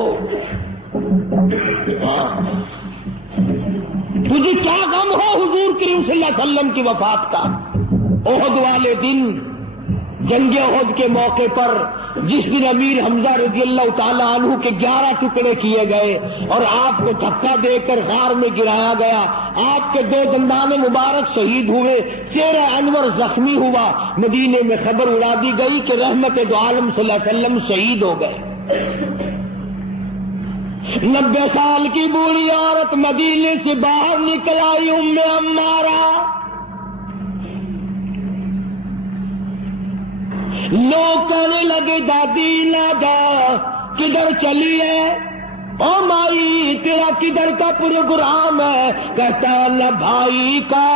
تجھے کیا غم ہو حضور کریم صلی اللہ علیہ وسلم کی وفات کا؟ احد والے دن، جنگ احد کے موقع پر جس دن امیر حمزہ رضی اللہ تعالیٰ عنہ کے 11 ٹکڑے کیے گئے اور آپ کو دھکا دے کر غار میں گرایا گیا، آپ کے 2 دندان مبارک شہید ہوئے، چہرہ انور زخمی ہوا، مدینے میں خبر اڑا دی گئی کہ رحمت دو عالم صلی اللہ علیہ وسلم شہید ہو گئے. 90 سال کی بوڑھی عورت مدینے سے باہر نکل آئی. ام عمارہ، لوگ کہنے لگے دادی نہ جا، کدھر چلی ہے؟ او مائی تیرا کدھر کا پروگرام ہے؟ کہتا نہ بھائی کا،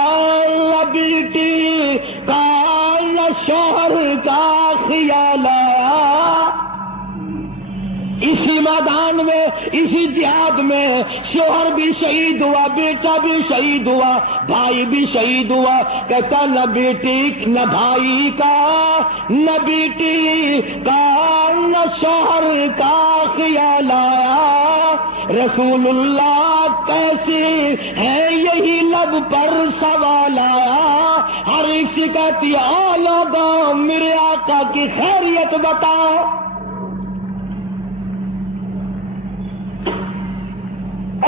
نہ بیٹی کا، نہ شوہر کا خیال آیا. اسی میدان میں، اسی جہاد میں شوہر بھی شہید ہوا، بیٹا بھی شہید ہوا، بھائی بھی شہید ہوا. کہتا نہ بیٹی نہ بھائی کا، نہ بیٹی کا، نہ شوہر کا خیال آیا. رسول اللہ کیسے ہے یہی لب پر سوال آیا. ہر ایک سے کہتی آ لوگوں میرے آقا کی خیریت بتاؤ.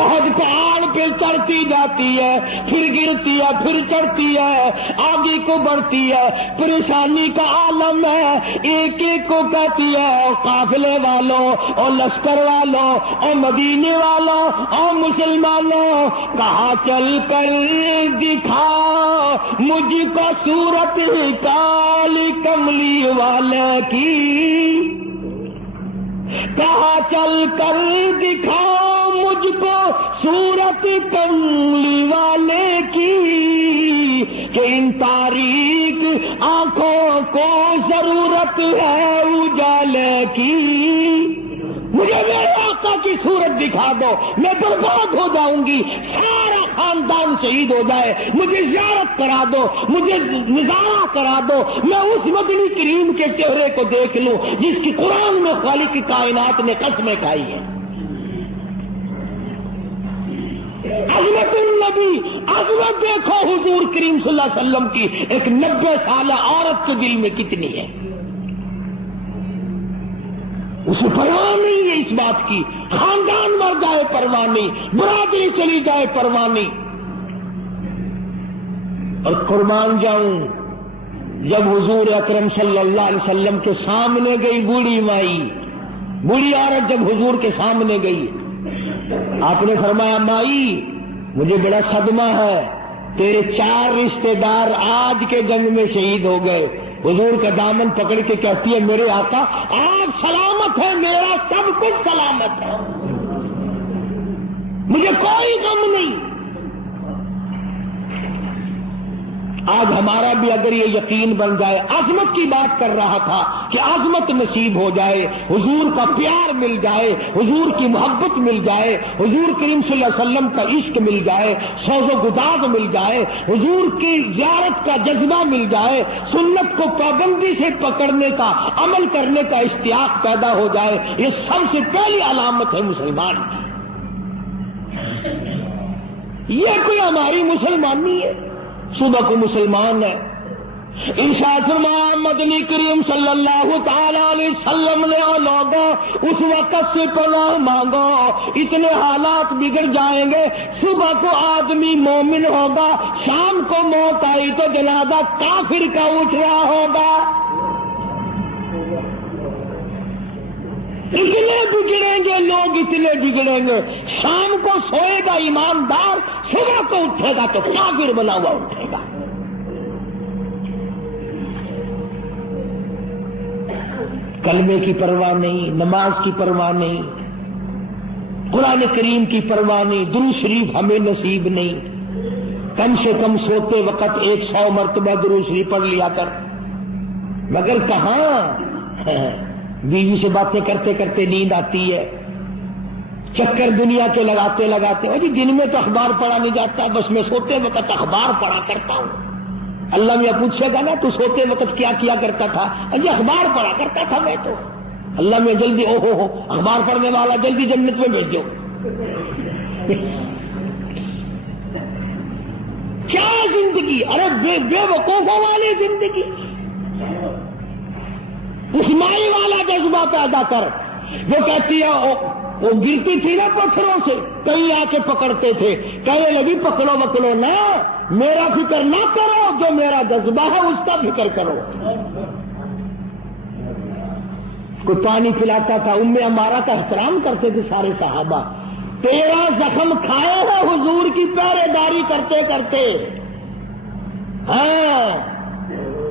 احد پہاڑ پہ چڑھتی جاتی ہے، پھر گرتی ہے، پھر چڑھتی ہے، آگے کو بڑھتی ہے، پریشانی کا عالم ہے. ایک ایک کو کہتی ہے اور قافلے والوں اور لشکر والوں اور مدینے والوں اور مسلمانوں، کہاں چل کر دکھا مجھ کو صورت کالی کملی والے کی. کہاں چل کر دکھاؤ مجھ کو صورت کملی والے کی کہ ان تاریک آنکھوں کو ضرورت ہے اجالے کی. مجھے میرے آقا کی صورت دکھا دو، میں برباد ہو جاؤں گی، سارا خاندان شہید ہو جائے، مجھے زیارت کرا دو، مجھے نظارہ کرا دو، میں اس مدنی کریم کے چہرے کو دیکھ لوں جس کی قرآن میں خالق کی کائنات نے قسمیں کھائی ہیں. عظمت النبی، عظمت دیکھو حضور کریم صلی اللہ علیہ وسلم کی ایک 90 سالہ عورت کے دل میں کتنی ہے. اسے پرواہ نہیں ہے اس بات کی، خاندان مر جائے پرواہ نہیں، برادری چلی جائے پرواہ نہیں. اور قربان جاؤں جب حضور اکرم صلی اللہ علیہ وسلم کے سامنے گئی بوڑھی مائی، بوڑھی عورت جب حضور کے سامنے گئی، آپ نے فرمایا مائی مجھے بڑا صدمہ ہے، تیرے 4 رشتے دار آج کے جنگ میں شہید ہو گئے. حضور کا دامن پکڑ کے کہتی ہے میرے آقا آپ سلامت ہے، میرا سب کچھ سلامت ہے، مجھے کوئی غم نہیں. آج ہمارا بھی اگر یہ یقین بن جائے، عظمت کی بات کر رہا تھا کہ عظمت نصیب ہو جائے، حضور کا پیار مل جائے، حضور کی محبت مل جائے، حضور کریم صلی اللہ علیہ وسلم کا عشق مل جائے، سوز و گداز مل جائے، حضور کی زیارت کا جذبہ مل جائے، سنت کو پابندی سے پکڑنے کا، عمل کرنے کا اشتیاق پیدا ہو جائے، یہ سب سے پہلی علامت ہے مسلمان کی. یہ کوئی ہماری مسلمانی ہے؟ صبح کو مسلمان ہے. ارشاد فرمایا مدنی کریم صلی اللہ تعالی علیہ وسلم نے اور لوگوں اس وقت سے پناہ مانگو، اتنے حالات بگڑ جائیں گے. صبح کو آدمی مومن ہوگا، شام کو موت آئی تو جنازہ کافر کا اٹھ رہا ہوگا. اتنے بگڑیں گے لوگ، اتنے بگڑیں گے. شام کو سوئے گا ایماندار، صبح کو اٹھے گا تو کافر بنا ہوا اٹھے گا. کلمے کی پرواہ نہیں، نماز کی پرواہ نہیں، قرآن کریم کی پرواہ نہیں، درود شریف ہمیں نصیب نہیں. کم سے کم سوتے وقت 100 مرتبہ درود شریف پڑھ لیا کر. مگر کہاں بیوی سے باتیں کرتے کرتے نیند آتی ہے، چکر دنیا کے لگاتے لگاتے جی دن میں تو اخبار پڑھا نہیں جاتا، بس میں سوتے وقت اخبار پڑھا کرتا ہوں. اللہ میں پوچھے گا نا تو سوتے وقت کیا کیا کرتا تھا؟ جی اخبار پڑھا کرتا تھا میں تو. اللہ میں جلدی او ہو اخبار پڑھنے والا جلدی جنت میں بھیجو. کیا زندگی، ارے بے وقوفوں والی زندگی. اس مائی والا جذبہ پیدا کر. وہ کہتی ہے وہ گرتی تھی نا پتھروں سے، کہیں آ کے پکڑتے تھے، کہنے لگی پکڑو پکڑو نہ، میرا فکر نہ کرو، جو میرا جذبہ ہے اس کا فکر کرو. کوئی پانی پلاتا تھا، عمارہ کا احترام کرتے تھے سارے صحابہ. 13 زخم کھائے ہیں حضور کی پہرے داری کرتے کرتے. ہاں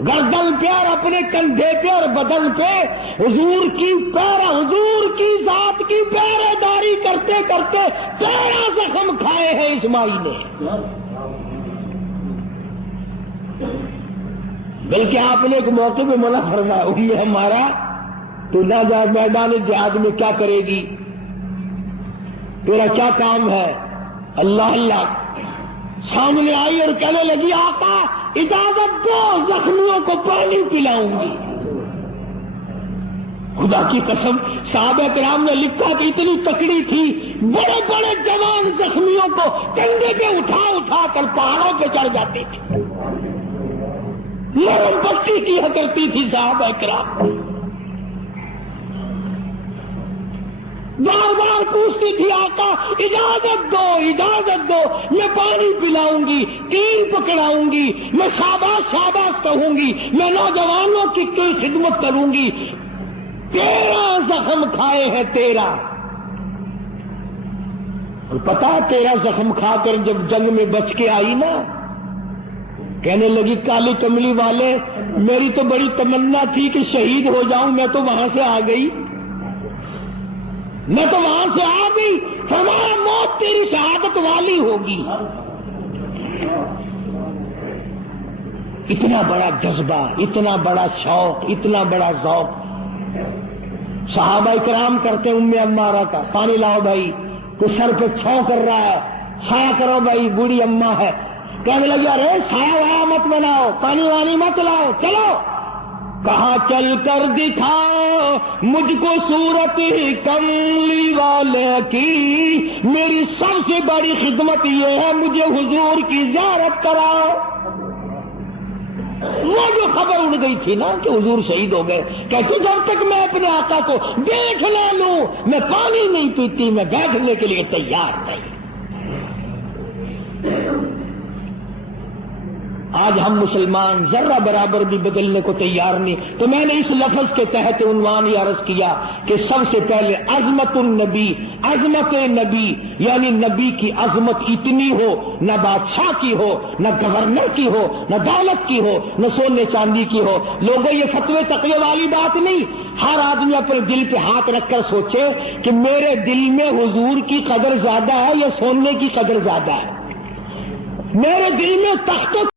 گردن پہ اور اپنے کندھے پہ اور بدن پہ حضور کی پیرا، حضور کی ذات کی پہرے داری کرتے کرتے 13 زخم کھائے ہیں اسماعیل نے. بلکہ آپ نے ایک موقع پہ منع فرمایا ہمارا تو نہ جا میدان جہاد میں کیا کرے گی، تیرا کیا کام ہے؟ اللہ اللہ سامنے آئی اور کہنے لگی آقا اجازت دو زخمیوں کو پانی پلاؤں گی. خدا کی قسم صحابہ کرام نے لکھا کہ اتنی تکڑی تھی، بڑے بڑے جوان زخمیوں کو کندھے پہ اٹھا اٹھا کر پہاڑوں پہ چڑھ جاتی تھی، مرم پٹی کیا کرتی تھی صحابہ کرام. بار بار پوچھتی تھی آقا اجازت دو میں پانی پلاؤں گی، تیر پکڑاؤں گی، میں شاباش شاباش کہوں گی، میں نوجوانوں کی کوئی خدمت کروں گی. 13 زخم کھائے ہیں 13. اور پتا 13 زخم کھا کر جب جنگ میں بچ کے آئی نا، کہنے لگی کالی کملی والے میری تو بڑی تمنا تھی کہ شہید ہو جاؤں، میں تو وہاں سے آ گئی، فرمایا موت تیری شہادت والی ہوگی. اتنا بڑا جذبہ، اتنا بڑا شوق، اتنا بڑا ذوق. صحابہ کرام کرتے ام عمارہ کا، پانی لاؤ بھائی، تو سر پہ چھاؤں کر رہا ہے، چھایا کرو بھائی، بوڑھی اماں ہے. کہنے لگی ارے چھایا وایا مت بناؤ، پانی وانی مت لاؤ، چلو. کہاں چل کر دکھاؤ مجھ کو صورت ہی کملی والے کی، میری سب سے بڑی خدمت یہ ہے مجھے حضور کی زیارت کراؤ. وہ جو خبر اڑ گئی تھی نا کہ حضور شہید ہو گئے، کہتے جب تک میں اپنے آقا کو دیکھ نہ لوں میں پانی نہیں پیتی، میں بیٹھنے کے لیے تیار نہیں. آج ہم مسلمان ذرہ برابر بھی بدلنے کو تیار نہیں. تو میں نے اس لفظ کے تحت عنوان یہ عرض کیا کہ سب سے پہلے عظمت النبی، عظمت نبی، یعنی نبی کی عظمت اتنی ہو، نہ بادشاہ کی ہو، نہ گورنر کی ہو، نہ دولت کی ہو، نہ سونے چاندی کی ہو. لوگوں یہ فتوے تقوی والی بات نہیں. ہر آدمی اپنے دل پہ ہاتھ رکھ کر سوچے کہ میرے دل میں حضور کی قدر زیادہ ہے یا سونے کی قدر زیادہ ہے. میرے دل میں تخت